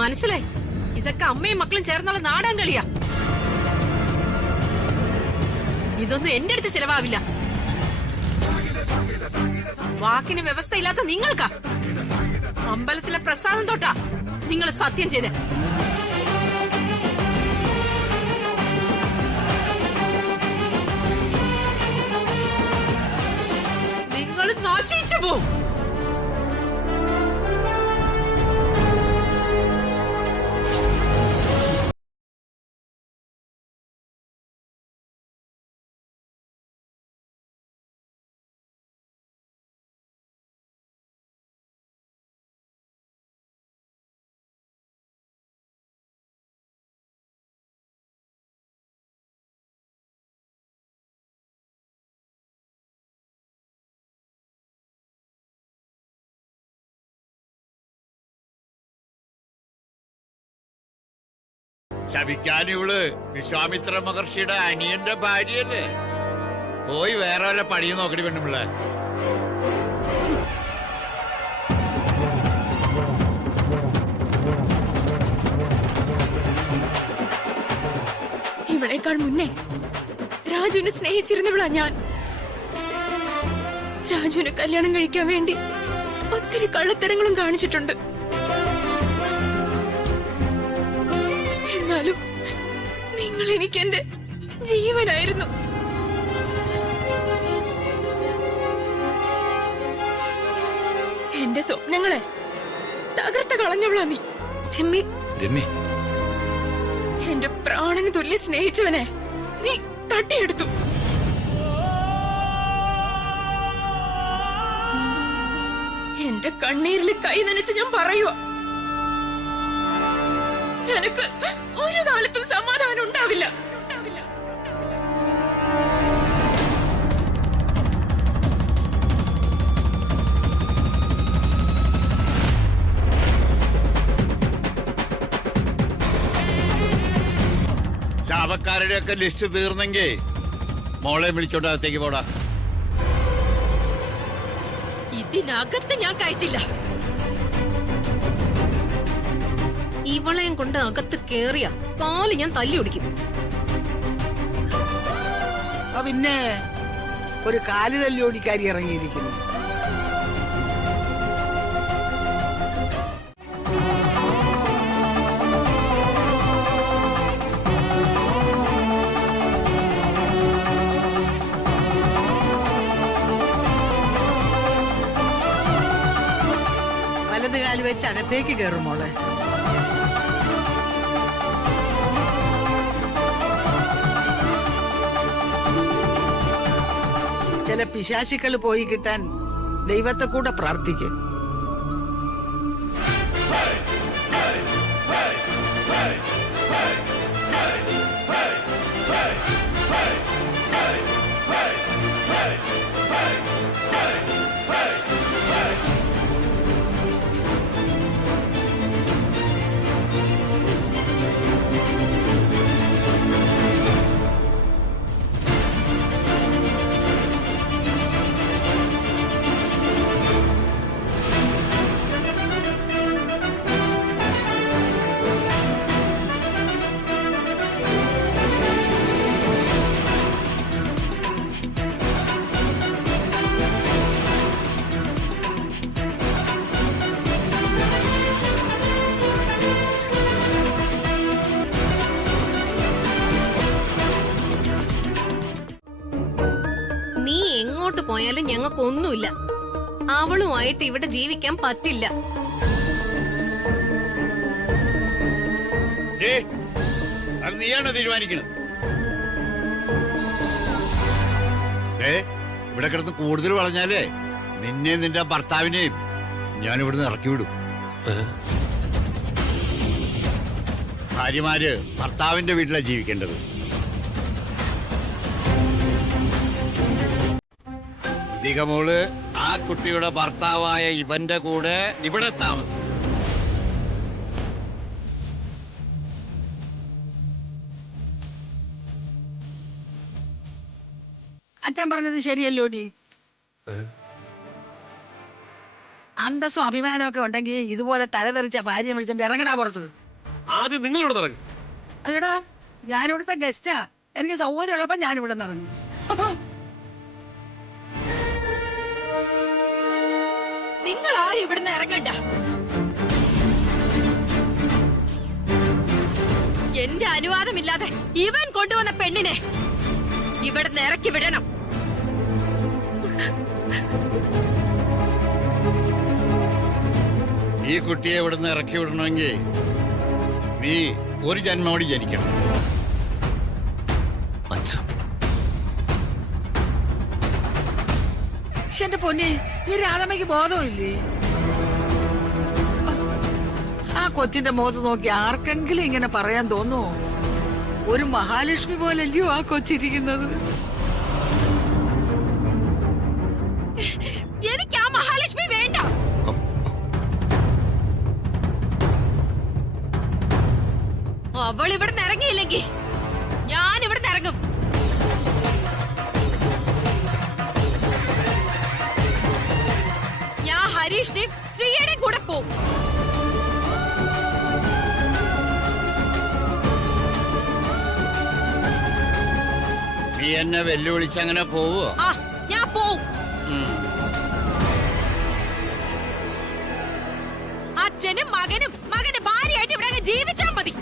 മനസ്സിലായി. ഇതൊക്കെ അമ്മയും മക്കളും ചേർന്നുള്ള നാടകം കളിയാ. ഇതൊന്നും എന്റെ അടുത്ത് ചിലവാവില്ല. വാക്കിന് വ്യവസ്ഥയില്ലാത്ത നിങ്ങൾക്കാ അമ്പലത്തിലെ പ്രസാദം തൊട്ടാ നിങ്ങൾ സത്യം ചെയ്ത്. നിങ്ങൾ നാശിച്ചു പോവും. ശപിക്കാനിവള് വിശ്വാമിത്ര മഹർഷിയുടെ അനിയന്റെ ഭാര്യയല്ലേ? പോയി വേറെ വല്ല പണിയും നോക്കടി പെണ്ണുമ്പിള്ള. ഇവളേക്കാൾ മുന്നേ രാജുവിനെ സ്നേഹിച്ചിരുന്നവളാ ഞാൻ. രാജുവിനെ കല്യാണം കഴിക്കാൻ വേണ്ടി ഒത്തിരി കള്ളത്തരങ്ങളും കാണിച്ചിട്ടുണ്ട്. എന്നാലും നിങ്ങൾ എനിക്ക് എന്റെ ജീവനായിരുന്നു. എന്റെ സ്വപ്നങ്ങളെ തകർത്ത കളഞ്ഞവളാ നീ രമ്യ. രമ്യ, എന്റെ പ്രാണന് തുല്യ സ്നേഹിച്ചവനെ നീ തട്ടിയെടുത്തു. എന്റെ കണ്ണീരിൽ കൈ നനച്ച് ഞാൻ പറയുക, നിനക്ക് ഒരു കാലത്തും സമാധാനം ഉണ്ടാവില്ല. ശാപക്കാരുടെ ഒക്കെ ലിസ്റ്റ് തീർന്നെങ്കിൽ മോളെ വിളിച്ചോണ്ട് അകത്തേക്ക് പോടാ. ഇതിനകത്ത് ഞാൻ കയറ്റില്ല. ഇവളെയും കൊണ്ട് അകത്ത് കേറിയ കാല് ഞാൻ തല്ലി ഒടിക്കും. പിന്നെ ഒരു കാല് തല്ലി ഓടിക്കാരി ഇറങ്ങിയിരിക്കുന്നു. വലത് കാല് വെച്ച് അകത്തേക്ക് കയറും മോളെ. ചില പിശാചുക്കൾ പോയി കിട്ടാൻ ദൈവത്തെ കൂടെ പ്രാർത്ഥിക്കും. എങ്ങോട്ട് പോയാലും ഞങ്ങൾക്കൊന്നുമില്ല. അവളുമായിട്ട് ഇവിടെ ജീവിക്കാൻ പറ്റില്ല. അത് നീയാണോ തീരുമാനിക്കണം? ഇവിടെ കിടന്ന് കൂടുതൽ വളഞ്ഞാലേ നിന്നെയും നിന്റെ ഭർത്താവിനെയും ഞാൻ ഇവിടുന്ന് ഇറക്കി വിടും. ഭാര്യമാര് ഭർത്താവിന്റെ വീട്ടിലാണ് ജീവിക്കേണ്ടത്. മോള് ആ കുട്ടിയുടെ ഭർത്താവായ ഇവന്റെ കൂടെ ഇവിടെ താമസിക്കും. അച്ഛൻ പറഞ്ഞത് ശരിയല്ലോടി. അന്തസ്സും അഭിമാനവും ഒക്കെ ഉണ്ടെങ്കിൽ ഇതുപോലെ തലതെറിച്ച ഭാര്യ വിളിച്ചോണ്ട് ഇറങ്ങടാ പുറത്ത്. ആദ്യം നിങ്ങൾ ഇവിടെ ഇറങ്ങി. അല്ലടാ, ഞാനിവിടുത്തെ ഗസ്റ്റാ. എനിക്ക് സൗകര്യമുള്ളപ്പോ ഞാനിവിടെ നിറങ്ങി. നിങ്ങൾ ആരും ഇവിടുന്ന് ഇറങ്ങണ്ട. എന്റെ അനുവാദമില്ലാതെ ഇവൻ കൊണ്ടുവന്ന പെണ്ണിനെ ഇവിടുന്ന് ഇറക്കി വിടണം. ഈ കുട്ടിയെ ഇവിടുന്ന് ഇറക്കി വിടണമെങ്കിൽ നീ ഒരു ജന്മോടി ജനിക്കണം. പക്ഷെ എന്റെ പൊന്നെ, ഈ രാധമ്മയ്ക്ക് ബോധമില്ലേ? ആ കൊച്ചിന്റെ മുഖത്ത് നോക്കി ആർക്കെങ്കിലും ഇങ്ങനെ പറയാൻ തോന്നുവോ? ഒരു മഹാലക്ഷ്മി പോലല്ലയോ ആ കൊച്ചിരിക്കുന്നത്? എനിക്ക് ആ മഹാലക്ഷ്മി വേണ്ട. അവൾ ഇവിടുന്ന് ഇറങ്ങിയില്ലെങ്കിൽ ഞാൻ ഇവിടുന്ന് ഇറങ്ങും. ഞാൻ ഹരീഷിനെയും ശ്രീയുടെയും കൂടെ പോവും. നീ എന്നെ വെല്ലുവിളിച്ചങ്ങനെ പോവോ? ആ, ഞാൻ പോവും. അച്ഛനും മകനും മകന്റെ ഭാര്യയായിട്ട് ഇവിടെ അങ്ങ് ജീവിച്ചാ മതി.